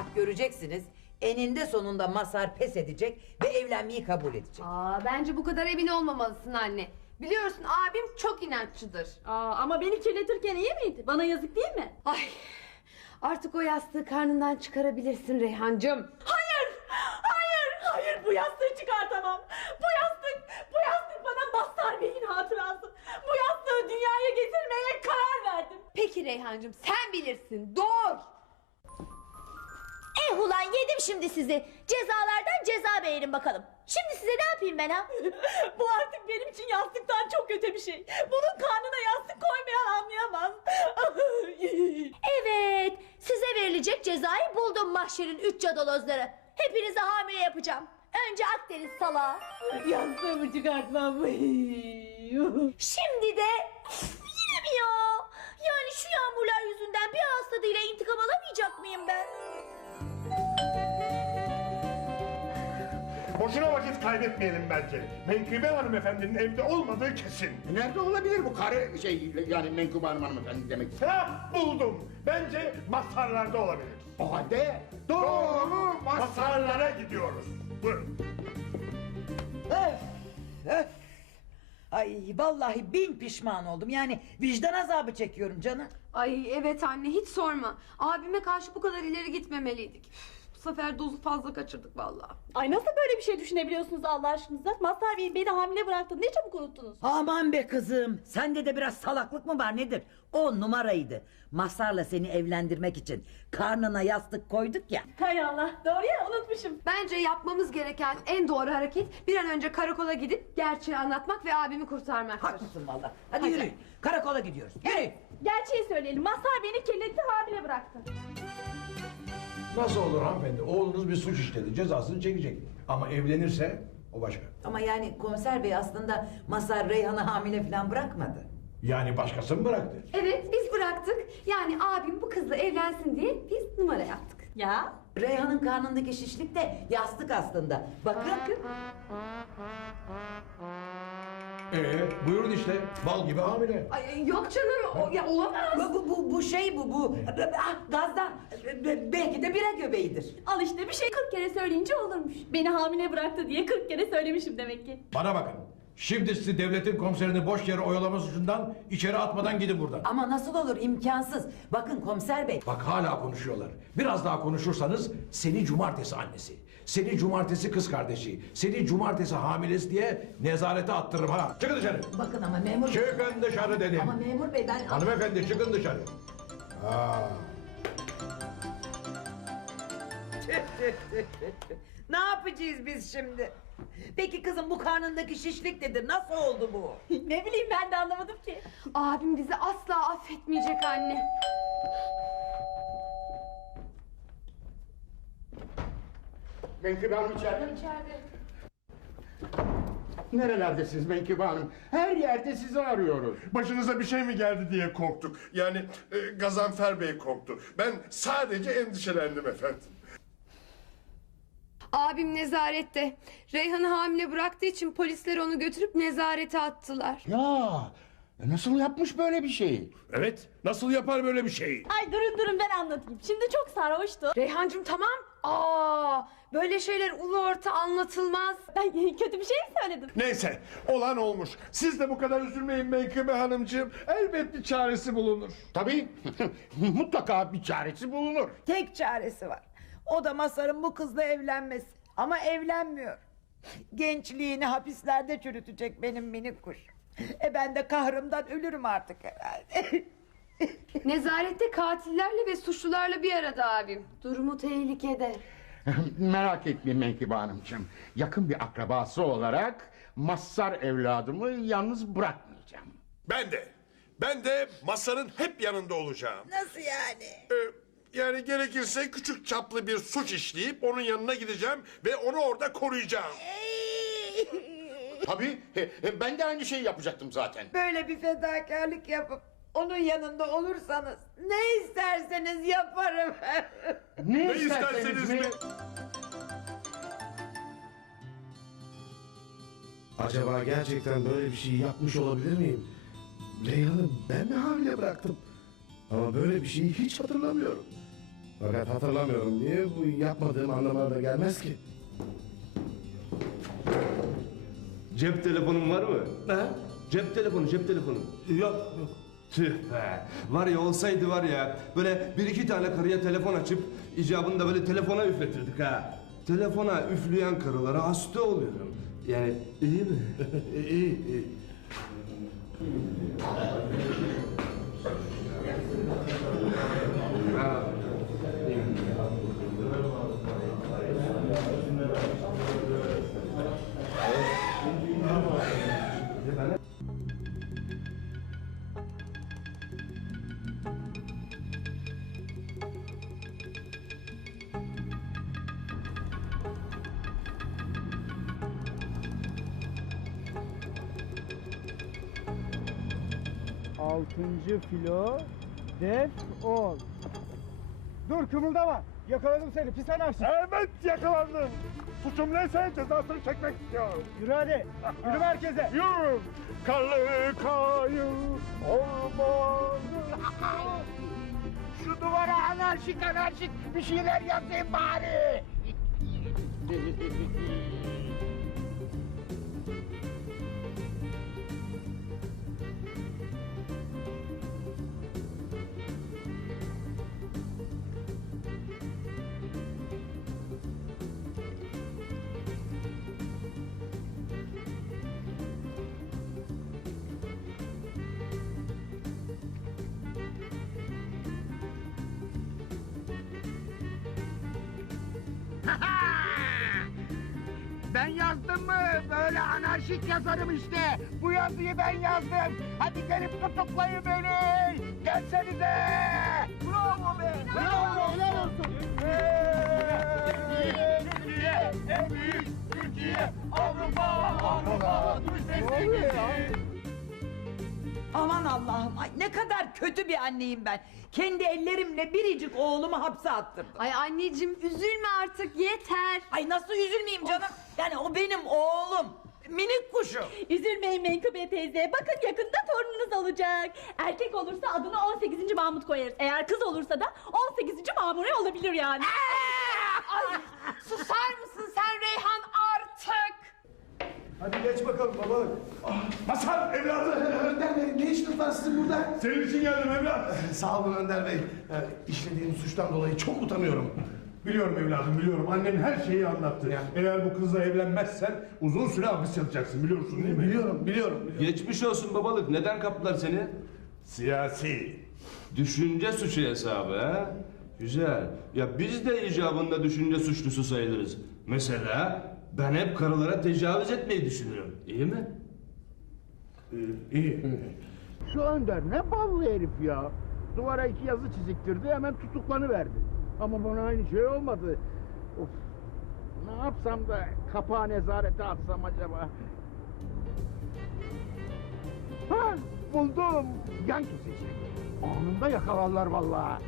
Bak göreceksiniz eninde sonunda Masar pes edecek ve evlenmeyi kabul edecek. Aa, bence bu kadar emin olmamalısın anne. Biliyorsun abim çok inatçıdır. Aa, ama beni kirletirken iyi miydi? Bana yazık değil mi? Ay artık o yastığı karnından çıkarabilirsin Reyhancığım. Hayır! Hayır! Hayır bu yastığı çıkartamam. Bu yastık, bu yastık bana Mazhar Bey'in hatırası. Bu yastığı dünyaya getirmeye karar verdim. Peki Reyhancığım sen bilirsin doğur. Ulan yedim şimdi sizi. Cezalardan ceza beğenin bakalım. Şimdi size ne yapayım ben ha? bu artık benim için yastıktan çok öte bir şey. Bunun karnına yastık koymayan anlayamaz. Evet, size verilecek cezayı buldum mahşerin üç cadalozları. Hepinizi hamile yapacağım. Önce Akdeniz salağı. Yastığımı çıkartmam. Şimdi de... Üf, Yine mi ya? Yani şu yağmurlar yüzünden Boşuna vakit kaybetmeyelim bence. Menkıbe hanımefendinin evde olmadığı kesin. E, Nerede olabilir bu karı şey yani Menkıbe Hanım hanımefendi demek. Ha buldum. Bence masarlarda olabilir. O halde Doğru masarlara gidiyoruz. Buyurun. Öf, öf. Ay vallahi bin pişman oldum. Yani vicdan azabı çekiyorum canım. Ay evet anne hiç sorma. Abime karşı bu kadar ileri gitmemeliydik. Bu sefer dozu fazla kaçırdık vallahi. Ay nasıl böyle bir şey düşünebiliyorsunuz Allah aşkınıza? Mazhar Bey beni hamile bıraktı. Ne çabuk unuttunuz. Aman be kızım. Sende de biraz salaklık mı var nedir? O numaraydı. Masarla seni evlendirmek için karnına yastık koyduk ya. Hay Allah. Doğru ya unutmuşum. Bence yapmamız gereken en doğru hareket bir an önce karakola gidip gerçeği anlatmak ve abimi kurtarmaktır. Haklısın vallahi. Hadi yürü. Karakola gidiyoruz. Yürü. Gerçeği söyleyelim. Mazhar beni kirletti hamile bıraktı. Nasıl olur hanımefendi? Oğlunuz bir suç işledi, cezasını çekecek. Ama evlenirse o başka. Ama yani komiser bey aslında Masar Reyhan'ı hamile falan bırakmadı. Yani başkası mı bıraktı? Evet biz bıraktık. Yani abim bu kızla evlensin diye biz numara yaptık. Ya? Reyhan'ın karnındaki şişlik de yastık aslında. Bakın. Ee, buyurun işte. Bal gibi hamile. Ay yok canım o, ya olamaz. Bu, bu, bu, bu şey bu bu. Ah, gazdan. Belki de bire göbeğidir. Al işte bir şey 40 kere söyleyince olurmuş. Beni hamile bıraktı diye 40 kere söylemişim demek ki. Bana bakın. Şimdi sizi devletin komiserini boş yere oyalama suçundan içeri atmadan gidin buradan. Ama nasıl olur imkansız. Bakın komiser bey. Bak hala konuşuyorlar. Biraz daha konuşursanız seni cumartesi annesi, seni cumartesi kız kardeşi, seni cumartesi hamilesi diye nezarete attırırım ha. Çıkın dışarı. Bakın ama memur bey. Çıkın dışarı dedim. Ama memur bey ben... Hanımefendi çıkın dışarı. Aa. ne yapacağız biz şimdi? Peki kızım bu karnındaki şişlik nedir? Nasıl oldu bu? ne bileyim ben de anlamadım ki. Abim bizi asla affetmeyecek anne. Menkıbe Hanım içeride mi? İçeride. Nerelerdesiniz Menkıbe Hanım? Her yerde sizi arıyoruz. Başınıza bir şey mi geldi diye korktuk. Yani e, Gazanfer Bey korktu. Ben sadece endişelendim efendim. Abim nezarette. Reyhan'ı hamile bıraktığı için polisler onu götürüp nezarete attılar. Ya e, nasıl yapmış böyle bir şeyi? Evet, nasıl yapar böyle bir şeyi? Ay durun durun ben anlatayım. Şimdi çok sarhoştu. Reyhancığım tamam. Aa, böyle şeyler ulu orta anlatılmaz. Ben kötü bir şey mi söyledim? Neyse, olan olmuş. Siz de bu kadar üzülmeyin Menkıbe Hanımcığım. Elbet bir çaresi bulunur. Tabii mutlaka bir çaresi bulunur. Tek çaresi var. O da Masar'ın bu kızla evlenmesi. Ama evlenmiyor. Gençliğini hapislerde çürütecek benim minik kuş. E ben de kahrımdan ölürüm artık herhalde. Nezarette katillerle ve suçlularla bir arada abim. Durumu tehlikede. Merak etmeyin Menkıbe Hanımcığım. Yakın bir akrabası olarak Massar evladımı yalnız bırakmayacağım. Ben de. Ben de masanın hep yanında olacağım. Nasıl yani? Ee, yani gerekirse küçük çaplı bir suç işleyip onun yanına gideceğim ve onu orada koruyacağım. Tabii ben de aynı şeyi yapacaktım zaten. Böyle bir fedakarlık yapıp onun yanında olursanız ne isterseniz yaparım. Ne, Ne isterseniz mi? Acaba gerçekten böyle bir şey yapmış olabilir miyim? Reyhan'ı ben mi hamile bıraktım? Ama böyle bir şeyi hiç hatırlamıyorum. Fakat hatırlamıyorum diye bu yapmadığım anlamına da gelmez ki. Cep telefonun var mı? Ne? Cep telefonu, cep telefonu. Yok yok. Tüh be. Var ya olsaydı var ya böyle bir iki tane karıya telefon açıp icabını da böyle telefona üfletirdik ha. Telefona üfleyen karılara hasta oluyorum. Yani iyi mi? iyi iyi. Altıncı filo def ol. Dur kımıldama. Yakaladım seni pis anarşist. Evet yakalandım. Suçum neyse cezasını çekmek istiyorum. Yürü hadi. Yürü merkeze. Yürü. Karlı kayı orman. Şu duvara anarşik anarşik bir şeyler yazayım bari. Ben yazdım mı? Böyle anarşik yazarım işte. Bu yazıyı ben yazdım. Hadi gelip tutuklayın beni. Gelsenize. Bravo be. Bravo. Helal olsun. Türkiye, en büyük Türkiye, Avrupa, Avrupa. Ne oluyor ya? Aman Allah'ım ay ne kadar kötü bir anneyim ben. Kendi ellerimle biricik oğlumu hapse attırdım. Ay anneciğim üzülme artık yeter. Ay nasıl üzülmeyeyim canım? Yani o benim oğlum. Minik kuşum. Üzülmeyin Menkıbe teyze. Bakın yakında torununuz olacak. Erkek olursa adına 18. Mahmut koyarız. Eğer kız olursa da 18. Mamure olabilir yani. Ay susar mısın sen Reyhan? Hadi geç bakalım babalık. Hasan evladım. Önder Bey ne işiniz var sizin burada? Senin için geldim evlat. Sağ olun Önder Bey. Ee, işlediğim suçtan dolayı çok utanıyorum. Biliyorum evladım biliyorum. Annen her şeyi anlattı. Eğer bu kızla evlenmezsen uzun süre hapis yatacaksın biliyorsun değil mi? Biliyorum, biliyorum. Geçmiş olsun babalık. Neden kaptılar seni? Siyasi. Düşünce suçu hesabı ha? Güzel. Ya biz de icabında düşünce suçlusu sayılırız. Mesela ben hep karılara tecavüz etmeyi düşünürüm. İyi mi? İyi. Şu Önder ne ballı herif ya. Duvara iki yazı çiziktirdi hemen tutuklanıverdi. Ama bana aynı şey olmadı. Of. Ne yapsam da kapağı nezarete atsam acaba? Ha buldum. Yan kesici. Anında yakalarlar vallahi.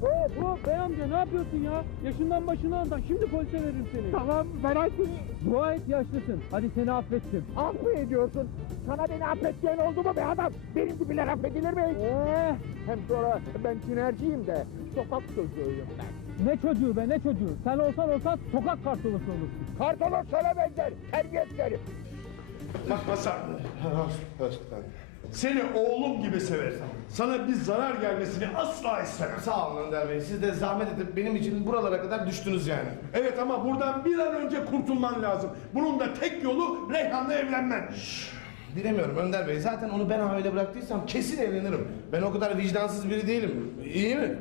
Hop hop bey amca ne yapıyorsun ya? Yaşından başına ondan. Şimdi polise veririm seni. Tamam merak etme. Dua et yaşlısın. Hadi seni affettim. Af mı ediyorsun? Sana beni affettiğin oldu mu be adam? Benim gibiler affedilir mi? Eh, Hem sonra ben tünerciyim de sokak çocuğuyum ben. ne çocuğu be ne çocuğu. Sen olsan olsan sokak kartolosu olursun. Kartolog sana benzer. Terbiyesiz herif. Bak Hasan. Seni oğlum gibi severim. Sana bir zarar gelmesini asla istemem. Sağ olun Önder Bey. Siz de zahmet edip benim için buralara kadar düştünüz yani. Evet ama buradan bir an önce kurtulman lazım. Bunun da tek yolu Reyhan'la evlenmen. Bilemiyorum Önder Bey. Zaten onu ben hamile bıraktıysam kesin evlenirim. Ben o kadar vicdansız biri değilim. İyi mi?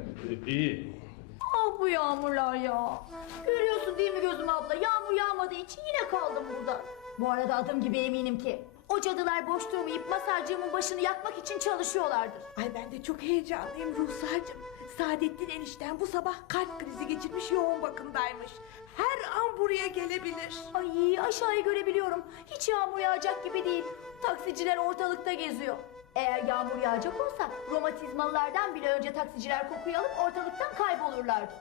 İyi. Ah bu yağmurlar ya. Görüyorsun değil mi gözüm abla? Yağmur yağmadığı için yine kaldım burada. Bu arada adım gibi eminim ki o cadılar boş durmayıp masarcığımın başını yakmak için çalışıyorlardır. Ay ben de çok heyecanlıyım Ruhsar'cığım. Saadettin enişten bu sabah kalp krizi geçirmiş yoğun bakımdaymış. Her an buraya gelebilir. Ay aşağıyı görebiliyorum. Hiç yağmur yağacak gibi değil. Taksiciler ortalıkta geziyor. Eğer yağmur yağacak olsa romatizmalılardan bile önce taksiciler kokuyu alıp ortalıktan kaybolurlardı.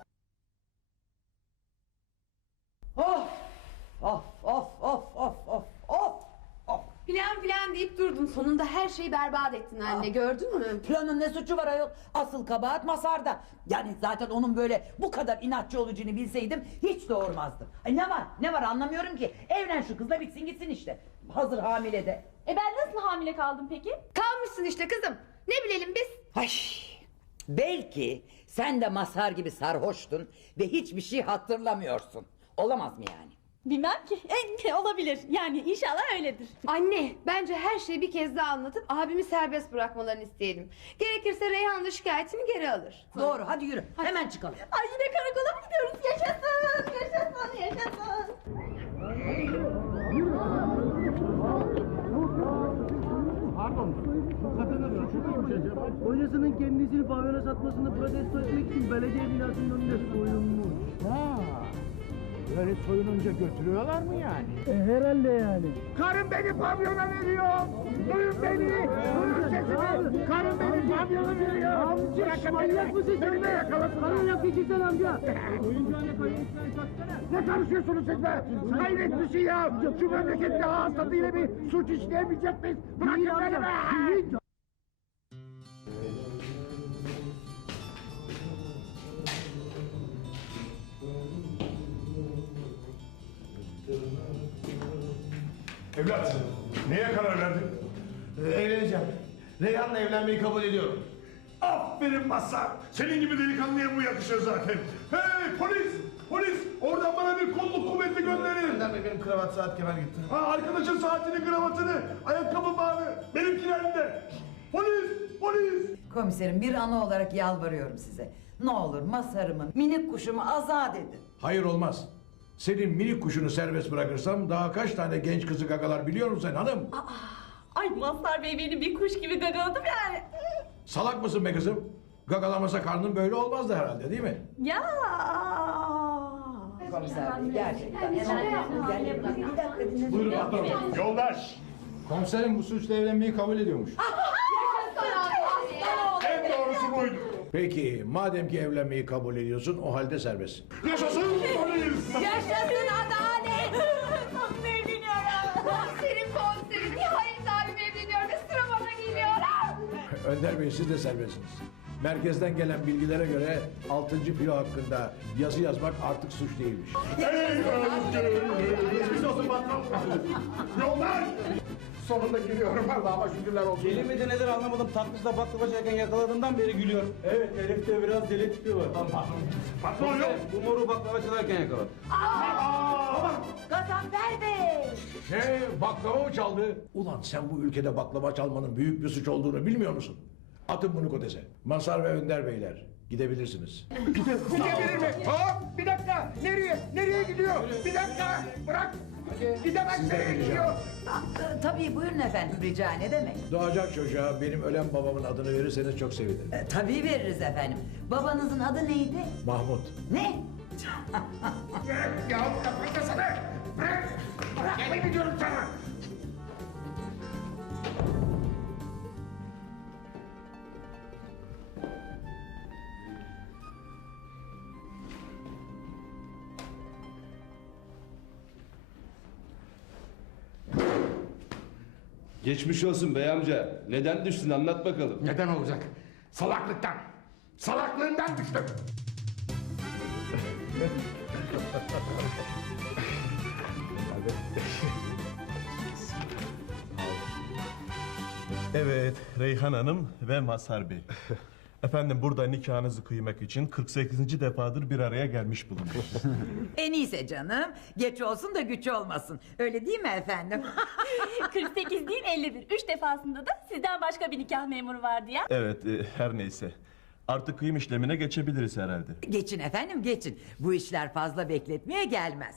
Of! Of of of of of of of! Plan plan deyip durdun. Sonunda her şeyi berbat ettin anne. Gördün mü? Planın ne suçu var ayol? Asıl kabahat Masar'da. Yani zaten onun böyle bu kadar inatçı olacağını bilseydim hiç doğurmazdım. Ay ne var? Ne var anlamıyorum ki. Evlen şu kızla bitsin gitsin işte. Hazır hamile de. E ben nasıl hamile kaldım peki? Kalmışsın işte kızım. Ne bilelim biz? Ay, belki sen de Masar gibi sarhoştun ve hiçbir şey hatırlamıyorsun. Olamaz mı yani? Bilmem ki. E, olabilir. Yani inşallah öyledir. Anne bence her şeyi bir kez daha anlatıp abimi serbest bırakmalarını isteyelim. Gerekirse Reyhan da şikayetini geri alır. Doğru hadi yürü. Hemen çıkalım. Ay yine karakola mı gidiyoruz? Yaşasın, yaşasın, yaşasın. Pardon. Bu kadının suçu neymiş acaba? Kocasının kendisini pavyona satmasını protesto etmek için belediye binasının önünde soyunmuş. Ha. Böyle soyununca götürüyorlar mı yani? E, herhalde yani. Karım beni pavyona veriyor. Duyun beni. Duyun sesimi. Karım beni pavyona veriyor. Amca Bırakın manyak mısın sen be? yakalasınlar. Karın yok sen amca. Oyuncağına taksana. Ne karışıyorsunuz siz be? Hayret bir şey ya. Şu memlekette ağız tadıyla bir suç işleyemeyecek miyiz? Bırakın beni be. Evlat, neye karar verdin? Ee, evleneceğim. Reyhan'la evlenmeyi kabul ediyorum. Aferin Mazhar. Senin gibi delikanlıya bu yakışır zaten. Hey polis! Polis! Oradan bana bir kolluk kuvveti gönderin. Önder Bey benim kravat saat kemer gitti. Ha arkadaşın saatini, kravatını, ayakkabı bağlı. Benimkilerini de. Polis! Polis! Komiserim bir ana olarak yalvarıyorum size. Ne olur Masar'ımı, minik kuşumu azat edin. Hayır olmaz. Senin minik kuşunu serbest bırakırsam daha kaç tane genç kızı gagalar biliyor musun sen hanım? Ay Mazhar Bey beni bir kuş gibi gagaladım yani. Salak mısın be kızım? Gagalamasa karnın böyle olmazdı herhalde değil mi? Ya. Komiser Bey gerçekten. Bir dakika dinle. Buyurun patron. Yoldaş! Komiserim bu suçla evlenmeyi kabul ediyormuş. En doğrusu buydu. Peki madem ki evlenmeyi kabul ediyorsun o halde serbest. Yaşasın polis! Yaşasın adalet! Sonunda evleniyorum. Komiserim komiserim. Nihayet abim evleniyor ve sıra bana geliyor. Önder Bey siz de serbestsiniz. Merkezden gelen bilgilere göre 6. filo hakkında yazı yazmak artık suç değilmiş. Hey özgür! Geçmiş olsun patron. Yoldaş! Sonunda gülüyorum Allah'ıma şükürler olsun. Deli midir nedir anlamadım. Tatlısına baklava çekerken yakaladığından beri gülüyor. Evet herifte biraz deli tipi var. Patron yok. Bu moru baklava çalarken yakaladı. Gazanfer Bey. Ne baklava mı çaldı? Ulan sen bu ülkede baklava çalmanın büyük bir suç olduğunu bilmiyor musun? Atın bunu kodese. Masar ve Önder Beyler gidebilirsiniz. Gidebilir mi? Hop bir dakika. Nereye? Nereye gidiyor? Bir dakika. Bırak. Gidemez nereye gidiyor? Tabii buyurun efendim rica ne demek. Doğacak çocuğa benim ölen babamın adını verirseniz çok sevinirim. E, tabii veririz efendim. Babanızın adı neydi? Mahmut. Ne? Bırak ya kapatmasana. Bırak. Bırak elimi diyorum sana. Geçmiş olsun bey amca. Neden düştün anlat bakalım. Neden olacak? Salaklıktan. Salaklığından düştüm. Evet, Reyhan Hanım ve Mazhar Bey. Efendim burada nikahınızı kıymak için 48. defadır bir araya gelmiş bulunuyoruz. En iyisi canım. Geç olsun da güç olmasın. Öyle değil mi efendim? 48 değil 51. Üç defasında da sizden başka bir nikah memuru vardı ya. evet, e, her neyse. Artık kıyım işlemine geçebiliriz herhalde. geçin efendim geçin. Bu işler fazla bekletmeye gelmez.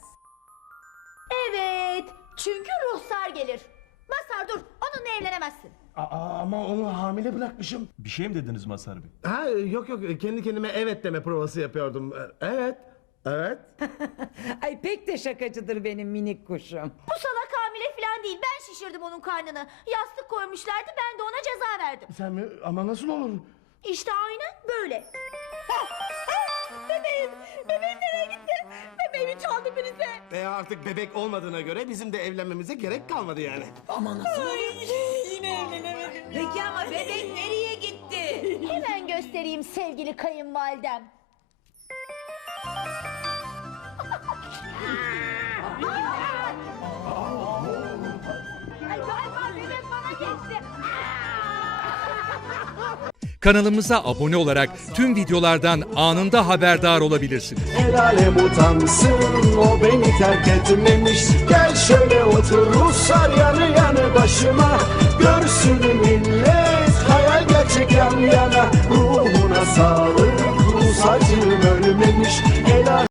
Evet. Çünkü ruhsar gelir. Masar dur. Onunla evlenemezsin. Aa, ama onu hamile bırakmışım. Bir şey mi dediniz Mazhar Bey? Ha yok yok kendi kendime evet deme provası yapıyordum. Evet. Evet. Ay pek de şakacıdır benim minik kuşum. Bu salak hamile falan değil. Ben şişirdim onun karnını. Yastık koymuşlardı ben de ona ceza verdim. Sen mi? Ama nasıl olur? İşte aynen böyle. Bebeğim, bebeğim nereye gitti? Bebeğimi çaldı Firuze. E artık bebek olmadığına göre bizim de evlenmemize gerek kalmadı yani. Ay, yine evlenemedim. Peki ama bebek nereye gitti? Hemen göstereyim sevgili kayınvalidem. Ay galiba bebek bana geçti. Kanalımıza abone olarak tüm videolardan anında haberdar olabilirsiniz. El alem utansın o beni terk etmemiş Gel şöyle otur Ruslar yanı yanı başıma Görsün millet hayal gerçek yan yana. Ruhuna sağlık Rus acım ölmemiş. El alem-